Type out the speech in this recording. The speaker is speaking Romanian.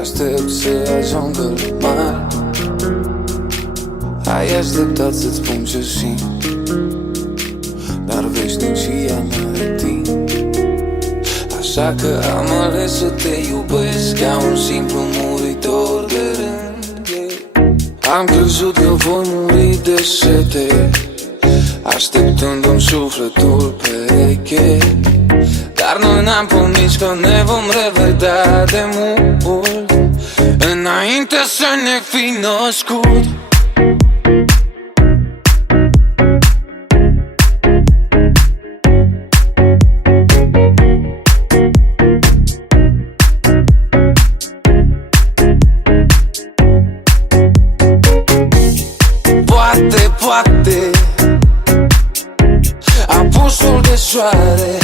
Aștept să ajungă mare. Ai așteptat să-ți spun ce simt, dar veșnicia n-are timp. Așa că am ales să te iubesc ca un simplu muritor de rând, yeah. Am crezut că voi muri de sete, așteptându-mi sufletul pereche. Dar noi n-am promis că ne vom revedea de mult, înainte să ne fi născut. Poate, apusul de soare